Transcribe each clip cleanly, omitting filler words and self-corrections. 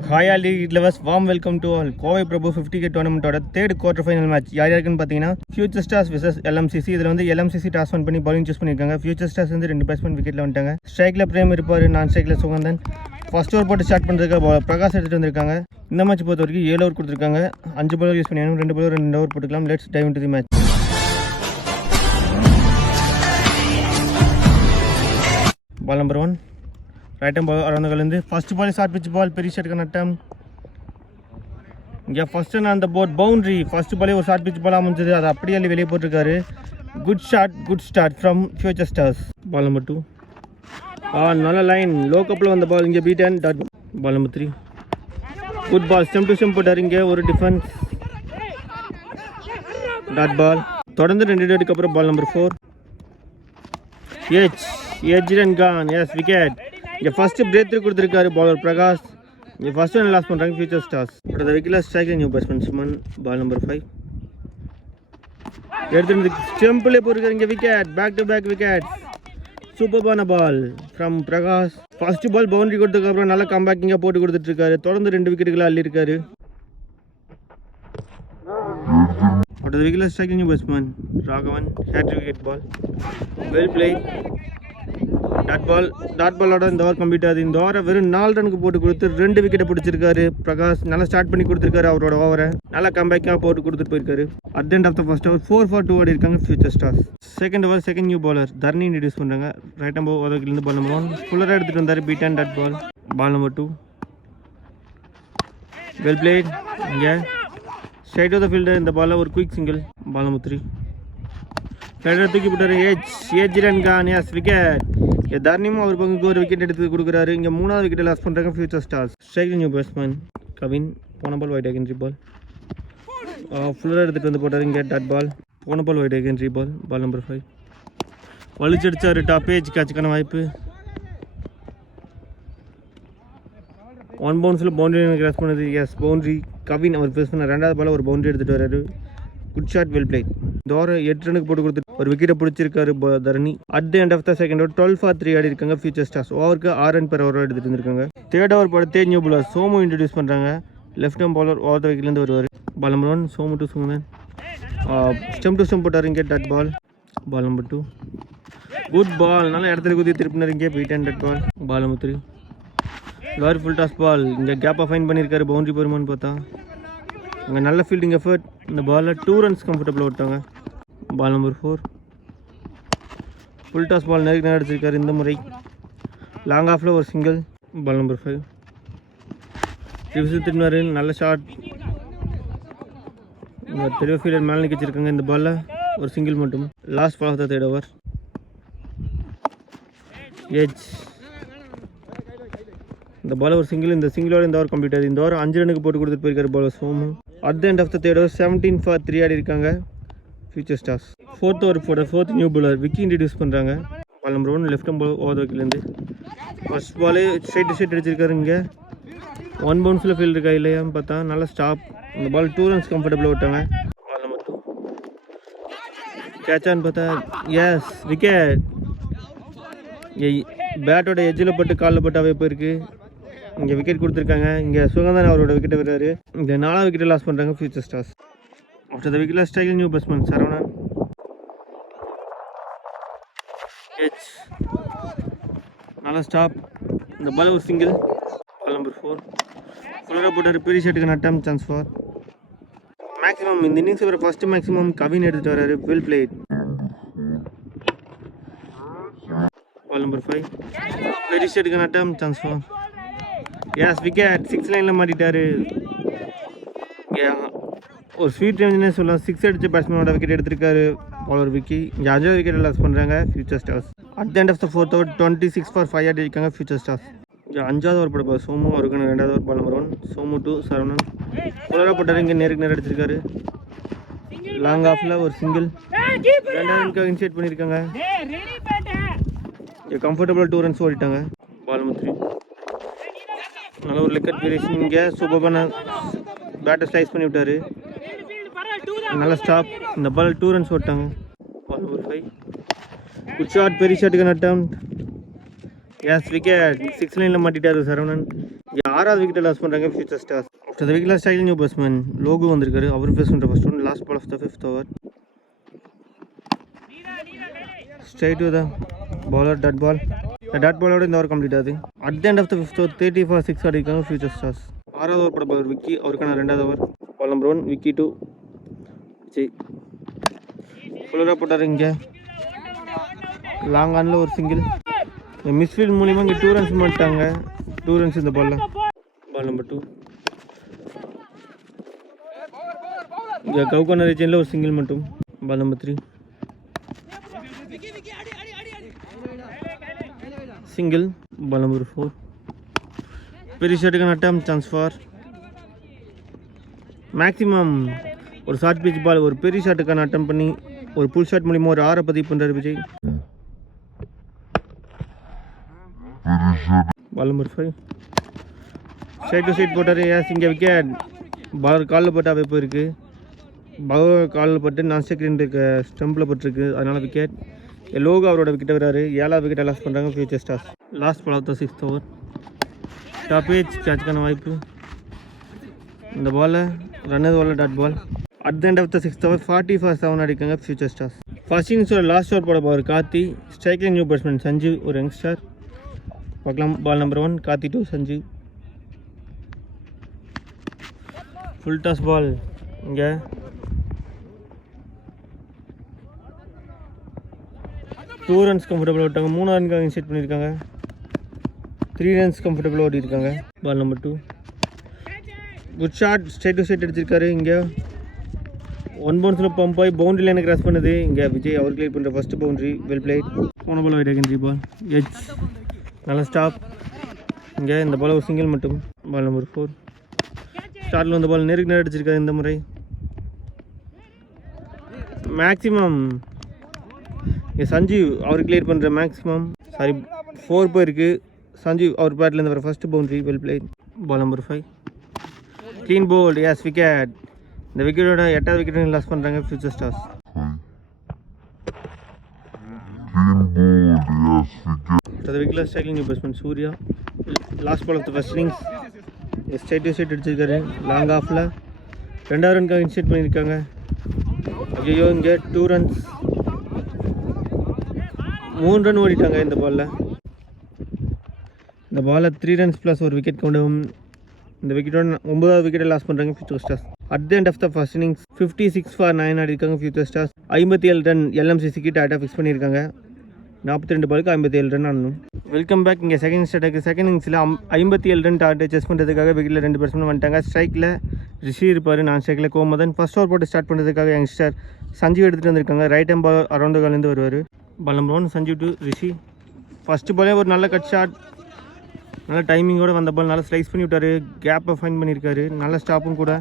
Hi all league lovers, warm welcome to all. Kovai Prabhu 50K டோர்னமெண்ட்டோட third quarter final match யார் யாருக்குன்னு பார்த்தீங்கன்னா future stars versus LMCC. இதில் வந்து LMCC டாஸ் ஒன் பண்ணி பவுலிங் சூஸ் பண்ணியிருக்காங்க. ஃபியூச்சர் ஸ்டார்ஸ் வந்து 2 பேட்ஸ்மேன் விக்கெட்டில் வந்துட்டாங்க. ஸ்ட்ரைக்கில் பிரேம் இருப்பார், நான் ஸ்ட்ரைக்கில் சுகந்தன். ஃபர்ஸ்ட் ஓவர் போட்டு ஸ்டார்ட் பண்ணுறதுக்கு பிரகாஷ் எடுத்துகிட்டு வந்திருக்காங்க. இந்த மேட்ச் பொறுத்த வரைக்கும் 7 ஓவர் கொடுத்துருக்காங்க. 5 bowler யூஸ் பண்ணி 2 bowler 2 ஓவர் போட்டுக்கலாம். Let's dive into the match. Ball number 1 right hand ball around கலந்து first ball short pitch ball பெரிய ஷாட் கனட்டம். இங்கே ஃபர்ஸ்ட் நான் அந்த போர்ட் பவுண்ட்ரி ஃபர்ஸ்ட் பாலே ஒரு ஷார்ட் பிச் பால் அமைஞ்சது, அதை அப்படியே வெளியே போட்டிருக்காரு. Good shot, good start from future stars. Ball number 2 நல்ல லைன் லோ கப்பில் வந்த பால் இங்கே beat and dot. Ball number 3 good ball stem to stem போட்டார். இங்கே ஒரு டிஃபென்ஸ் டாட் பால். தொடர்ந்து 2 டேட்டுக்கு அப்புறம் ball number 4 edge and gone. Yes wicket. இங்கே ஃபஸ்ட்டு பிரேக் த்ரூ கொடுத்துருக்காரு பாலர் பிரகாஷ். இங்கே ஃபஸ்ட் ஒன் லாஸ் பண்ணுறாங்க ஃபியூச்சர் ஸ்டார்ஸ். பட் அந்த விக்கெட்டில் strike new batsman Suman. Ball number 5 எடுத்துருந்து ஸ்டெம்பிளே போயிருக்காரு. இங்கே wicket, back to back wicket. சூப்பர்பான ball from Prakash. First ball boundary கொடுத்ததுக்கப்புறம் நல்லா கம்பேக்கிங்காக போட்டு கொடுத்துட்ருக்காரு. தொடர்ந்து 2 விக்கெட்டுகளை அள்ளியிருக்காரு. பட் அந்த விக்கெட்டில் strike new batsman Raghavan. Hat trick wicket ball. Well play. Dot பாலோட இந்த ஓவர் கம்ப்ளீட் ஆகுது. இந்த ஓவரை வெறும் 4 ரனுக்கு போட்டு கொடுத்து 2 விக்கெட்டை பிடிச்சிருக்காரு பிரகாஷ். நல்லா ஸ்டார்ட் பண்ணி கொடுத்துருக்காரு அவரோட ஓவரை. நல்லா கம்பேக்காக போட்டு கொடுத்துட்டு போயிருக்காரு. At the end of the first over 4 for 2 ஆடி இருக்காங்க future stars. Second over second new bowler Dharani introduce பண்ணுறாங்க. ரைட் ஹேண்ட் ஓவர்லேருந்து பால் நம்பர் 1 ஃபுல்லராக எடுத்துகிட்டு வந்தார். Beat and dot ball. Ball number 2 well played. இங்கே ஸ்ட்ரைட் ஆஃப் த ஃபீல்டர் இந்த பாலில் ஒரு குயிக் சிங்கிள். பால் நம்பர் 3 ஃப்ளைடர் தூக்கி போட்டார். Edge run gone. Yes wicket. தர்னியும் அவர் பங்குக்கு ஒரு விக்கெட் எடுத்து கொடுக்குறாரு. இங்கே 3வது விக்கெட்டை லாஸ் பண்ணுறாங்க future stars. Strike new batsman Kavin. போன பால் வைட் அகென்ட்ரி பால். ஃபுல்லராக எடுத்துகிட்டு வந்து போட்டார். இங்கே டாட் பால். போன பால் வைட் அகென்ட்ரி பால். பால் நம்பர் 5 வலிச்சடிச்சார். டாப் ஏஜ் கேட்சுக்கான வாய்ப்பு. 1 பவுன்ஸில் பவுண்டரி கிராஸ் பண்ணது. Yes boundary. கவின் அவர் ஃபேஸ் பண்ண 2வது பால் ஒரு பவுண்டரி எடுத்துகிட்டு வர்றாரு. Good shot, well play. இந்த ஓவர் 8 ரனுக்கு போட்டு கொடுத்துட்டு ஒரு விக்கெட்டை பிடிச்சிருக்காரு Dharani. At the end of the second over 12 for 3 ஆடி இருக்காங்க ஃபியூச்சர் ஸ்டார்ஸ். ஓவருக்கு 6 ரன் பெர் ஓவர் எடுத்துகிட்டு இருந்திருக்காங்க. தேர்ட் ஓவர் போட நியூ பாலர் சோமு இன்ட்ரடியூஸ் பண்ணுறாங்க. Left hand bowler over the விக்கெட்லேருந்து வருவார். Ball number 1 Somu to Suman. Stump to stem போட்டார். இங்கே dot ball. Ball number 2 good ball. நல்ல இடத்துல குதி திருப்பினார். இங்கே beat and dot ball. Ball number 3 லாரி ஃபுல் டாஸ் பால். இங்கே கேப்பை ஃபைன் பண்ணியிருக்காரு. பவுண்டரி போருமான்னு பார்த்தா அங்கே நல்ல ஃபீல்டிங் எஃபர்ட். இந்த பாலில் 2 runs கம்ஃபர்டபுளாக விட்டாங்க. Ball number 4 full toss ball நேருக்கு நேரம் அடிச்சிருக்காரு. இந்த முறை லாங் ஆஃபில் ஒரு சிங்கிள். பால் நம்பர் 5 ரிவ்ஸ் திரும்பினார். நல்ல ஷாட். தெளிவாக ஃபீல்டர் மேலே நிற்க வச்சிருக்காங்க. இந்த பாலில் ஒரு சிங்கிள் மட்டும். Last ball of the third over edge. இந்த பால் ஒரு சிங்கிள். இந்த சிங்கிளோட இந்த ஓவர் கம்ப்ளீட் ஆகுது. இந்த ஓவர் 5 ரனுக்கு போட்டு கொடுத்துட்டு போயிருக்காரு bowler Somu. At the end of the third over 17 for 3 ஆடி இருக்காங்க ஃபியூச்சர் ஸ்டார்ஸ். 4th ஓவர் போட 4th நியூ பாலர் விக்கி இன்ட்ரடியூஸ் பண்ணுறாங்க. Ball number 1 left ball over விக்கிலேருந்து ஃபர்ஸ்ட் பாலே ஸ்ட்ரைட் டு ஸ்ட்ரைட் அடிச்சிருக்காரு. இங்கே 1 பவுன்ஸில் ஃபீல்டு இருக்கா இல்லையான்னு பார்த்தா நல்லா ஸ்டாப். இந்த பால் 2 runs கம்ஃபர்டபுளாக விட்டாங்க. பால் நம்பர் 2 கேட்சான்னு பார்த்தா எஸ் விக்கெட். பேட்டோட எஜ்ஜில் பட்டு காலில் பட்டாவே போயிருக்கு. இங்கே விக்கெட் கொடுத்துருக்காங்க. இங்கே சுகந்தன் அவரோட விக்கெட்டை வர்றாரு. இங்கே 4வது விக்கெட்டை லாஸ் பண்ணுறாங்க ஃபியூச்சர் ஸ்டார்ஸ். ஆஃப்டர் த விக்கெட்டில் strike new batsman Saravanan. Edge நல்லா ஸ்டாப். இந்த பால் ஒரு சிங்கிள். பால் நம்பர் 4 ஃபுல்லராக போட்டார். பெரிய ஷாட்டுக்கு நட்டம் சான்ஸ் ஃபார் மேக்ஸிமம். இந்த இன்னிங்ஸ் வர ஃபர்ஸ்ட் மேக்ஸிமம் கவின் எடுத்துகிட்டு வர்றாரு. Well played. பால் நம்பர் 5 பெரிய ஷாட்டுக்கு நட்டம் சான்ஸ் ஃபார் எஸ் விக்கெட். 6 லைனில் மாட்டிட்டாரு. ஒரு ஸ்வீட் ரேஞ்சுன்னே சொல்லலாம். 6 அடித்த பேட்ஸ்மேனோட விக்கெட் எடுத்திருக்காரு பாலர் விக்கி. இங்கே 5வது விக்கெட் லாஸ் பண்ணுறாங்க future stars. At the end of the 4th over 26 for 5 ஆடி இருக்காங்க ஃபியூச்சர் ஸ்டார்ஸ். இங்கே 5வது ஓவர் போட சோமு அவருக்கு 2வது over. Ball number 1 Somu to Saravanan. ஃபுல்லராக போட்டார். இங்கே நேருக்கு நேரம் அடிச்சிருக்காரு. லாங் ஆஃபில் ஒரு சிங்கிள். 2வது இன்சைட் பண்ணியிருக்காங்க. இங்கே கம்ஃபர்டபுளாக 2 runs ஓடிட்டாங்க. பால் நம்பர் 3 நல்ல ஒரு லெக்கட் வேரியேஷன். இங்கே சூப்பரான பேட்டை ஸ்லைஸ் பண்ணி விட்டார். நல்ல ஸ்டாப். இந்த பால் 2 runs ஓட்டாங்க. பால் நம்பர் 5 குட் ஷாட் பெரிய ஷாட்டுக்கு நட்டம். S wicket. 6 லைனில் மாட்டிட்டார் சரவணன். ஆறாவது விக்கெட்டை லாஸ் பண்ணுறாங்க future stars. After the wicket style new batsman Logu வந்திருக்காரு. அவர் ஃபேஸ் பண்ணுற first one last ball of the 5th over. Straight to the bowler dot ball. Dot பாலோட இந்த ஓவர் கம்ப்ளீட் ஆகுது. At the end of the 5th over 30 for 6 அடிக்காங்க future stars. ஆறாவது over பட bowler Vicky, அவருக்கான 2வது over. Ball number 1 Vicky 2 Vijay. ஃபுல்லராக போட்டார். இங்கே லாங் ஆனில் ஒரு சிங்கிள். மிஸ்ஃபீல்ட் மூலிமா இங்கே 2 runs பண்ணிட்டாங்க. 2 runs இந்த பாலில். பால் நம்பர் 2 இங்கே கவுகான ரீஜனில் ஒரு சிங்கிள் மட்டும். Ball number 3 single. Ball number 4 பெரிய ஷாட்டுக்கான அட்டம் சான்ஸ் ஃபார் மேக்ஸிமம். ஒரு ஷார்ட் பிச் பால் ஒரு பெரிய ஷாட்டுக்கான அட்டம் பண்ணி ஒரு புல் ஷாட் மூலிமா ஒரு 6 பதிவு பண்ணுறாரு Vijay. Ball number 5 side to side போட்டார். ஏஸ் இங்கே விக்கெட். பாலர் காலில் பட்டாவே போயிருக்கு. பவுலர் காலில் பட்டு நான் செகண்ட் ஸ்டம்பில் பட்டிருக்கு, அதனால் விக்கெட். லோகோ அவரோட விக்கெட்டை வராரு. 7வது விக்கெட்டை லாஸ் பண்ணுறாங்க future stars. Last ball of the 6th over. Top edge கேட்சுக்கான வாய்ப்பு. இந்த பாலில் ரன்னர் பாலில் dot ball. At the end of the 6th over 40 for 7 அடிக்காங்க ஃபியூச்சர் ஸ்டார்ஸ். ஃபர்ஸ்ட் இன்னிங்ஸோட லாஸ்ட் ஓவர் போட போவார் கார்த்தி. ஸ்ட்ரைக்கில் நியூ பேட்ஸ்மேன் சஞ்சீவ், ஒரு யங்ஸ்டர். பார்க்கலாம். Ball number 1 Karthi to Sanjeev. Full toss ball. இங்கே 2 runs கம்ஃபர்டபுளாக விட்டாங்க. 3 ரன்காக இன்செட் பண்ணியிருக்காங்க. 3 runs கம்ஃபர்டபுளாக ஓடி இருக்காங்க. Ball number 2 good shot. Straight to straight அடிச்சிருக்காரு. இங்கே 1 bounce பம்ப் ஆகி பவுண்டரி லைனை கிராஸ் பண்ணுது. இங்கே விஜய் அவர் கிளியர் பண்ணுற ஃபர்ஸ்ட் பவுண்டரி. Well played. போன பால் வைட் அகேன் பால் எட்ஜ். நல்லா ஸ்டாப். இங்கே இந்த பால் ஒரு சிங்கிள் மட்டும். பால் நம்பர் 4 ஸ்டார்ட்டில் வந்த பால் நேருக்கு நேரம் அடிச்சிருக்காரு. இந்த முறை மேக்ஸிமம் சஞ்சீவ் அவர் கிளியர் பண்ணுற மேக்ஸிமம் 4 போயிருக்கு. சஞ்சீவ் அவர் பேட்லேருந்து வர first boundary. Well played. Ball number 5 clean bowled. Yes wicket. இந்த விக்கெட்டோட 8வது விக்கெட்டை லாஸ் பண்ணுறாங்க ஃபியூச்சர் ஸ்டார்ஸ். அந்த விக்கெட்டில் striking new batsman Surya. Last ball of the first innings. Straight to straight அடிச்சிருக்காரு. லாங் ஆஃபில் 2வது ரன்காக இன்செட் பண்ணியிருக்காங்க. ஐயோ இங்கே 2 runs 3 run ஓடிட்டாங்க இந்த பாலில். இந்த பாலில் 3 runs ப்ளஸ் ஒரு விக்கெட் கொண்டு இந்த விக்கெட்டோட 9வது விக்கெட்டை லாஸ் பண்ணுறாங்க future stars. At the end of the first innings 56 for 9 ஆடிருக்காங்க ஃபியூச்சர் ஸ்டார்ஸ். 57 ரன் எல்எம்சிசிக்கு டாட்டா ஃபிக்ஸ் பண்ணியிருக்காங்க. 42 பாலுக்கு 57 ரன் ஆடணும். Welcome back. இங்கே செகண்ட் ஸ்டார்ட்டுக்கு செகண்ட் இன்னிங்ஸில் 57 ரன் டார்கெட் செஸ் பண்ணுறதுக்காக விக்கெட்டில் 2 பேட்ஸ்மேன் வந்துட்டாங்க. ஸ்ட்ரைக்கில் ரிஷி இருப்பார், நான் ஸ்ட்ரைக்கில் கோமதன். ஃபர்ஸ்ட் ஓவர் போட்டு ஸ்டார்ட் பண்ணுறதுக்காக யங்ஸ்டர் சஞ்சீவ் எடுத்துகிட்டு வந்திருக்காங்க. ரைட் ஹேண்ட் பால் அரௌண்ட் காலேருந்து வருவார். Ball number 1 Sanjeev to Rishi. First பாலே ஒரு நல்ல கட் ஷாட். நல்ல டைமிங்கோடு வந்த பால் நல்லா ஸ்லைஸ் பண்ணி விட்டார். கேப்பை ஃபைன் பண்ணியிருக்காரு. நல்ல ஸ்டாப்பும் கூட.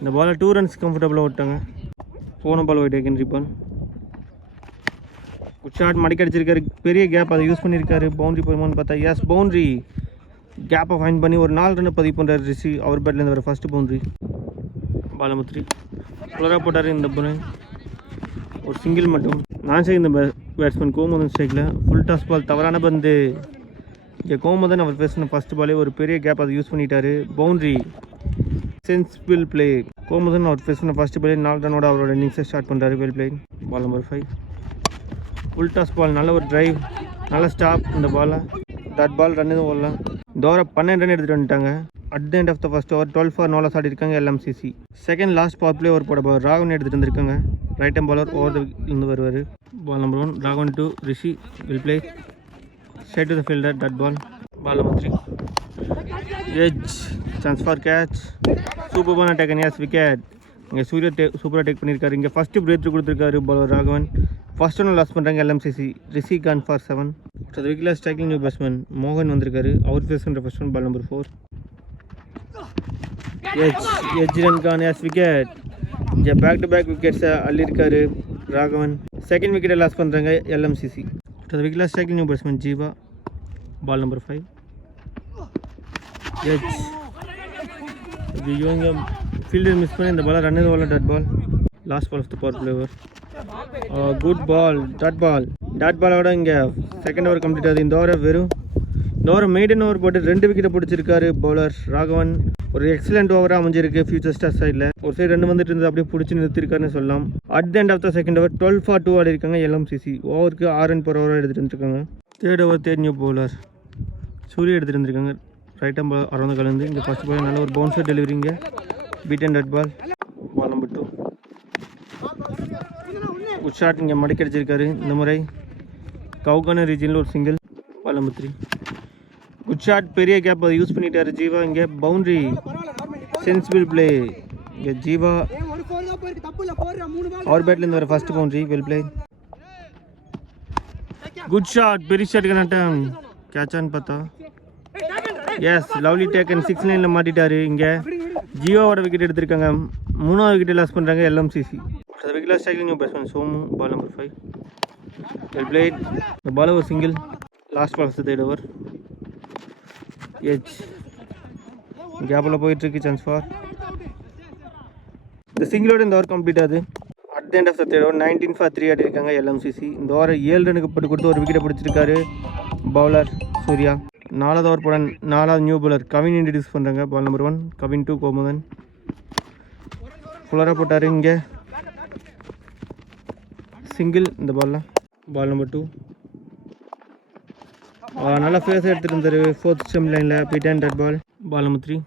இந்த பாலை 2 runs கம்ஃபர்டபுளாக விட்டாங்க. போன பால் ஒயிட் ஹெகன்ரி பால். Good shot. மடிக்க அடிச்சிருக்காரு. பெரிய கேப் அதை யூஸ் பண்ணியிருக்காரு. பவுண்டரி போயிருமான்னு பார்த்தா எஸ் பவுண்டரி. கேப்பை ஃபைன் பண்ணி ஒரு 4 run பதிவு பண்ணுறாரு ரிஷி. அவர் பேட்லேருந்து வர ஃபர்ஸ்ட் பவுண்டரி. பால் நம்பர் 3 ஃபுல்லராக போட்டார். இந்த பால் ஒரு சிங்கிள் மட்டும். நான் சரி இந்த பேட்ஸ்மேன் கோமதன் ஸ்ட்ரைக்கில் ஃபுல் டாஸ் பால். தவறான பந்து. இங்கே கோமதன் அவர் பேசின ஃபர்ஸ்ட் பாலே ஒரு பெரிய கேப் அதை யூஸ் பண்ணிட்டாரு. பவுண்டரி. Sensible play. கோமதன் அவர் பேசின ஃபர்ஸ்ட் பாலே 4 ரனோட அவரோட இன்னிங்ஸை ஸ்டார்ட் பண்ணுறாரு. Well play. Ball number 5 full toss ball. நல்ல ஒரு டிரைவ். நல்ல ஸ்டாப். இந்த பாலை டாட் பால் ரன் எதுவும் வரலாம். இந்த ஓவரை 12 ரன் எடுத்துகிட்டு வந்துட்டாங்க. At the end of the first over 12 for 9 ஆடிருக்காங்க LMCC. Second last power play over போட பால் ராகவன் எடுத்துகிட்டு வந்திருக்காங்க. ரைட் ஹேண்ட் பாலர் ஓவர்லேருந்து வருவார். Ball number 1 Raghavan to Rishi. Well play. Straight to the fielder dot ball. Ball number 3 edge. Chance for catch. சூப்பரான taken. Yes wicket. இங்கே சூர்யா சூப்பராக take பண்ணியிருக்காரு. இங்கே ஃபஸ்ட்டு பிரேக் த்ரூ கொடுத்துருக்காரு பாலர் ராகவன். ஃபர்ஸ்ட் ஒன்று லாஸ் பண்ணுறாங்க LMCC. Rishi gone for 7. So விக்கெட்டில் striking new batsman மோகன் வந்திருக்காரு. அவர் ஃபேஸ் பண்ணுற first one. Ball number 4 edge run gone. Yes wicket. இங்கே பேக் டு பேக் விக்கெட்ஸை அள்ளியிருக்காரு ராகவன். செகண்ட் விக்கெட்டை லாஸ் பண்ணுறாங்க எல்எம்சிசி. ஸோ விக்கெட்டில் striking new batsman Jeeva. Ball number 5 edge. இவங்க ஃபீல்டர் மிஸ் பண்ணி இந்த ball run ball dot ball. Last ball of the power play over. Good ball. Dot ball. Dot பாலோட இங்கே செகண்ட் ஓவர் கம்ப்ளீட் ஆகுது. இந்த ஓவரை வெறும் ஓவர் மெய்டன் ஓவர் போட்டு 2 விக்கெட்டை பிடிச்சிருக்காரு பவுலர் ராகவன். ஒரு எக்ஸலண்ட் ஓவராக அமைஞ்சிருக்கு ஃபியூச்சர் ஸ்டார் சைடில். ஒரு சைடு 2 வந்துட்டு இருந்தது, அப்படியே பிடிச்சி நிறுத்திருக்காருன்னு சொல்லலாம். At the end of the second over 12 for 2 ஆடி இருக்காங்க எல்எம்சிசி. ஓவருக்கு 6 ரன் per ஓவர் எடுத்துகிட்டு இருந்திருக்காங்க. Third over third new bowler சூரிய எடுத்துகிட்டு இருந்திருக்காங்க. ரைட் ஆம் அரௌண்ட் கலந்து இங்கே ஃபஸ்ட் பால் நல்ல ஒரு பவுன்சர் டெலிவரிங்க. Beat and dot ball. Ball number 2. Good shot இங்கே மடக்கி அடிச்சிருக்காரு. இந்த முறை கவுகான ரீஜனில் ஒரு single. Ball number 3. Good shot, பெரிய கேப் அதை யூஸ் பண்ணிட்டாரு ஜீவா. இங்கே பவுண்ட்ரி, சென்சிபிள் பிளே. இங்கே ஜீவா அவர் பேட்லேருந்து வர first boundary. Well play. Good shot, பெரிய ஷாட்டுக்கு நட்டம். கேட்சான்னு பார்த்தா எஸ், லவ்லி டேக்கன். 6 லைனில் மாட்டிட்டாரு. இங்கே ஜீவாவோட விக்கெட் எடுத்திருக்காங்க. 3வது விக்கெட் லாஸ் பண்ணுறாங்க LMCC. Wicket loss taking batsman Somu. Ball number 5. Well played. இந்த பால் ஒரு single. Last ball third over. Edge கேப்பில் போயிட்டுருக்கு. சான்ஸ் ஃபார் இந்த சிங்கிளோட இந்த ஓவர் கம்ப்ளீட் ஆகுது. At the end of the third over 19 for 3 ஆடி இருக்காங்க எல்எம்சிசி. இந்த ஓவரை 7 ரனுக்கு போட்டு கொடுத்து ஒரு விக்கெட்டை பிடிச்சிருக்காரு பவுலர் சூர்யா. 4வது ஓவர் போட 4வது நியூ பவுலர் கவின் இன்ட்ரடியூஸ் பண்ணுறாங்க. Ball number 1. கவின் 2 கோமுதன் ஃபுல்லராக போட்டார். இங்கே சிங்கிள் இந்த பாலில். Ball number 2. நல்லா ஃபேஸ் எடுத்துகிட்டு இருந்தார் 4th ஸ்டெம் லைனில். Beat and dot ball. Ball number 3.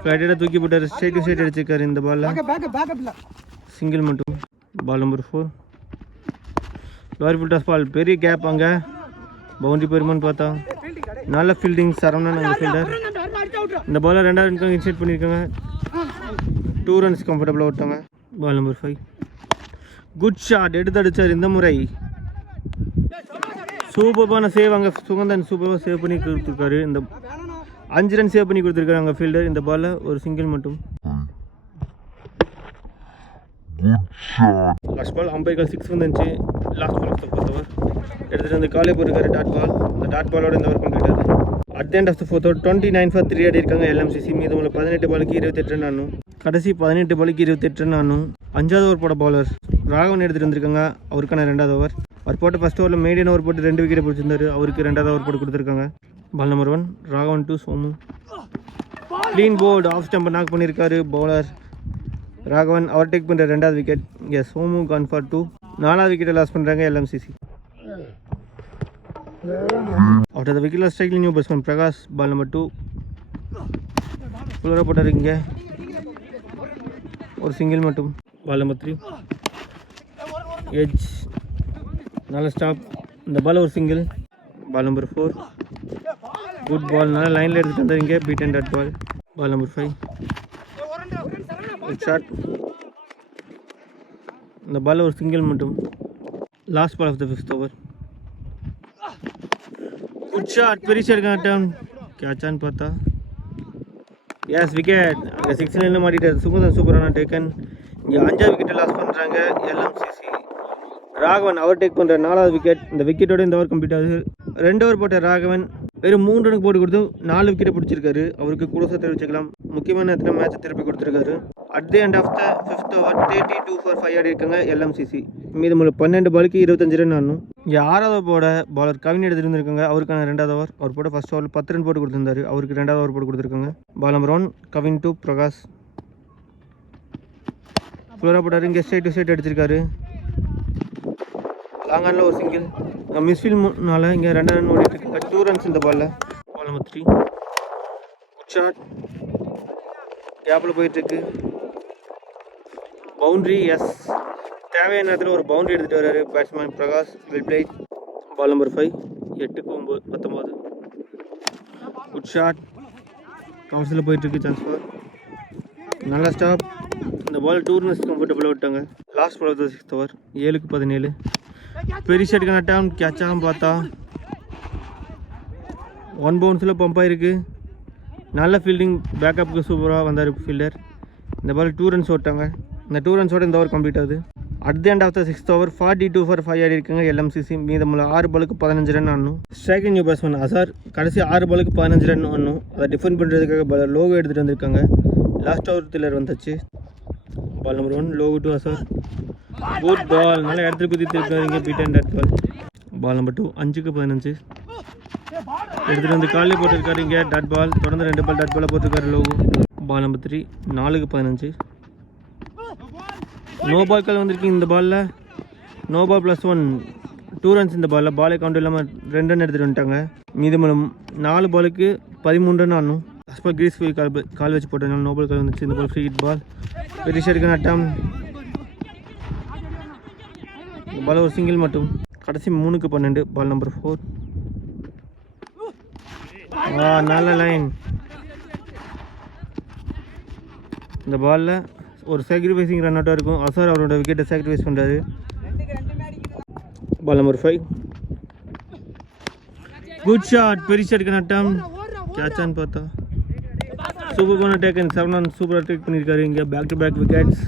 ஃப்ளைட்டாக தூக்கி போட்டார். ஸ்ட்ரைட் டு ஸ்ட்ரைட் அடிச்சிருக்காரு இந்த பாலில். சிங்கிள் மட்டும். Ball number 4. லாரி ஃபுல் டாஸ் பால். பெரிய கேப். அங்கே பவுண்டரி பெருமான்னு பார்த்தா நல்ல ஃபீல்டிங். சரவணன் அந்த ஃபீல்டர். இந்த பாலில் 2வது ரனுக்கு இன்சைட் பண்ணியிருக்காங்க. 2 runs கம்ஃபர்டபுளாக விட்டாங்க. Ball number 5. குட் ஷாட், எடுத்து அடித்தார் இந்த முறை. சூப்பரான சேவ். அங்கே சுகந்தன் சூப்பராக சேவ் பண்ணி கொடுத்துருக்காரு. இந்த 5 ரன் சேவ் பண்ணி கொடுத்துருக்காரு அங்கே ஃபீல்டர். இந்த பாலில் ஒரு சிங்கிள் மட்டும். லாஸ்ட் பால் அம்பைக்கால் 6 வந்துச்சு. Last ball of the 4th over எடுத்துகிட்டு வந்து காலே போயிருக்காரு டாட் பால். இந்த டாட் பாலோட இந்த ஓவர் கம்ப்ளீட் ஆகுது. At the end of the 4th over 29 for 3 ஆடி இருக்காங்க எல்எம்சிசி. மீதமுள்ள 18 பாலுக்கு 28 ரன் ஆனும். கடைசி 18 பாலுக்கு 28 ரன் ஆனும். 5வது ஓவர் போட பவுலர் ராகவன் எடுத்துகிட்டு வந்திருக்காங்க. அவருக்கான 2வது ஓவர். அவர் போட்ட ஃபஸ்ட் ஓவரில் மெய்டன் ஓவர் போட்டு 2 விக்கெட் பிடிச்சிருந்தாரு. அவருக்கு 2வது ஓவர் போட்டு கொடுத்துருக்காங்க. Ball number 1. Raghavan 2 Somu. Clean bowled. Off ஸ்டம்பை நாக் பண்ணியிருக்காரு பவுலர் ராகவன். அவர் டேக் பண்ணுற 2வது விக்கெட். இங்கே சோமு கான் ஃபார் 2. 4வது விக்கெட்டை லாஸ் பண்ணுறாங்க LMCC. After the wicket loss striking new batsman Prakash. Ball number 2. ஃபுல்லராக போட்டார். இங்கே ஒரு சிங்கிள் மட்டும். Ball number 3. எட்ஜ் நல்ல ஸ்டாப். இந்த பால் ஒரு single. Ball number 4. Good ball. நல்லா லைனில் எடுத்துகிட்டு வந்தார். இங்கே beat and dot ball. Ball number 5. Good shot. இந்த பால் ஒரு சிங்கிள் மட்டும். Last ball of the 5th over. Good shot, பெரிய ஷாட். டர்ன் கேட்சான்னு பார்த்தா எஸ் விக்கெட். அங்கே 6 லைனில் மாட்டிட்டார் சுகுந்தன். சூப்பரான டேக்கன். இங்கே 5வது விக்கெட்டை லாஸ் பண்ணுறாங்க எல்எம்சிசி. ராகவன் அவர் டேக் பண்ணுற 4வது விக்கெட். இந்த விக்கெட்டோட இந்த ஓவர் கம்ப்ளீட் ஆகுது. 2 ஓவர் போட்ட ராகவன் வெறும் 3 ரனுக்கு போட்டு கொடுத்து 4 விக்கெட்டை பிடிச்சிருக்காரு. அவருக்கு கூட சேர்த்து வச்சுக்கலாம். முக்கியமான இடத்துல மேட்சை திருப்பி கொடுத்துருக்காரு. At the end of the 5th over 32 for 5 ஆடி இருக்காங்க எல்எம்சிசி. மீதமுள்ள 12 பாலுக்கு 25 ரன் ஆனும். இங்கே 6வது போட பவுலர் கவின் எடுத்துகிட்டு இருந்திருக்காங்க. அவருக்கான 2வது ஓவர். அவர் போட்ட ஃபர்ஸ்ட் ஓவரில் 10 ரன் போட்டு கொடுத்துருந்தாரு. அவருக்கு 2வது ஓவர் போட்டு கொடுத்துருக்காங்க. Ball number 1. கவின் 2 பிரகாஷ். ஃபுல்லராக போட்டார். இங்கே ஸ்ட்ரைட் டு ஸ்ட்ரைட் அடிச்சிருக்காரு. லாங்கானில் ஒரு சிங்கிள். மிஸ்ஃபீல்ட்னால இங்கே 2 ரன் ஓடிட்டு இருக்கு. 2 runs இந்த பாலில். Ball number 3. Good shot. கேப்பில் போயிட்டுருக்கு. பவுண்ட்ரி. எஸ், தேவையான நேரத்தில் ஒரு பவுண்ட்ரி எடுத்துகிட்டு வர்றாரு batsman Prakash. Well played. Ball number 5. 8க்கு 19. Good shot. கவுன்சிலில் போயிட்டுருக்கு. சான்ஸ் ஃபார் நல்ல ஸ்டாப். இந்த பால் 2 runs கம்ஃபர்டபுளாக விட்டாங்க. Last ball of the 6th over 7க்கு 17. பெரிய ஷாட்டுக்கான டேம் கேட்சான்னு பார்த்தா 1 பவுன்ஸில் பம்ப் ஆகிருக்கு. நல்ல ஃபீல்டிங். பேக்கப்புக்கு சூப்பராக வந்தார் ஃபீல்டர். இந்த பால் 2 runs ஓட்டாங்க. இந்த 2 runs இந்த ஓவர் கம்ப்ளீட் ஆகுது. At the end of the 6th over 42 for 5 ஆடி இருக்காங்க எல்எம்சிசி. மீதமுள்ள 6 பாலுக்கு 15 ரன் ஆடணும். Striking new batsman Azhar. கடைசி 6 பாலுக்கு 15 ரன் ஆடணும். அதை டிஃபெண்ட் பண்ணுறதுக்காக லோகோ எடுத்துகிட்டு வந்திருக்காங்க. லாஸ்ட் ஓவர் தில்லர் வந்துச்சு. Ball number 1. Logu to Azhar. Good ball. நல்லா இடத்துல குதித்து இருக்காங்க. Beat and dot ball. Ball number 2. 5க்கு 15. எடுத்துகிட்டு வந்து காலையில் போட்டிருக்காரு இங்கே டாட் பால். தொடர்ந்து 2 பால் டாட் பாலாக போட்டிருக்காரு Logu. Ball number 3 4-15. No ball call வந்திருக்கு இந்த பாலில். நோ பால் +1 2 ரன்ஸ் இந்த பாலில். பாலே கவுண்ட் இல்லாமல் 2 ரன் எடுத்துகிட்டு வந்துட்டாங்க. மீதமும் 4 பாலுக்கு 13 ரன் ஆடணும். அஸ்பர் கிரீஸ் கால் வச்சு போட்டதுனால நோ பால் கால் வந்துச்சு. இந்த பால் ஃப்ரீ ஹிட் பால். பெரிய எடுக்க நட்டம். இந்த பால் ஒரு சிங்கிள் மட்டும். கடைசி 3-12. Ball number 4. நல்ல லைன். இந்த பாலில் ஒரு சாக்ரிஃபைசிங் ரன் அவுட்டாக இருக்கும். அசார் அவரோட விக்கெட்டை சாக்ரிஃபைஸ் பண்ணுறாரு. Ball number 5. Good shot. பெரிய ஷாட் நட்டம். கேட்சான்னு பார்த்தா சூப்பர் பண்ண டேக்கன் 7 ரன் சூப்பராக டேக் பண்ணியிருக்காரு. இங்கே பேக் டு பேக் விக்கெட்ஸ்.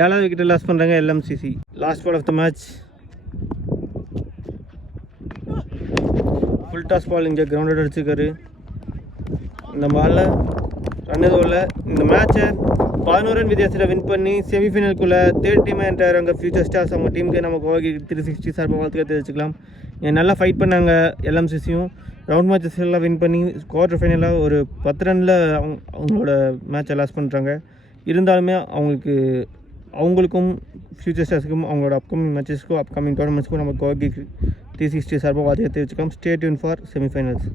7வது விக்கெட்டை லாஸ் பண்ணுறாங்க LMCC. Last ball of the match. Full toss ball இங்கே கிரவுண்டட் அடிச்சிருக்காரு. இந்த பாலில் ரன் எதுவும் இல்லை. இந்த மேட்சை 11 ரன் வித்தியாசத்தில் வின் பண்ணி செமிஃபைனலுக்குள்ளே தேர்ட் டீமாக என்டர் அங்கே ஃபியூச்சர் ஸ்டார்ஸ் அவங்க டீமுக்கு நம்ம கோவாகி 360 சார்பாக வாழ்த்துக்க தெரிவிச்சுக்கலாம். நல்லா ஃபைட் பண்ணாங்க LMCCயும். ரவுண்ட் மேட்சஸ் எல்லாம் வின் பண்ணி குவார்டர் ஃபைனலாக ஒரு 10 ரனில் அவங்களோட மேட்சை லாஸ் பண்ணுறாங்க. இருந்தாலுமே அவங்களுக்கும் ஃபியூச்சர் ஸ்டார்ஸுக்கும் அவங்களோட அப்கமிங் மேட்சஸ்க்கும் அப்கமிங் டோர்னமெண்ட்ஸ்க்கும் நம்ம கோவாகி 360 சார்பாக வாழ்த்துக்க தெரிவிச்சுக்கலாம். Stay tune for semi-finals.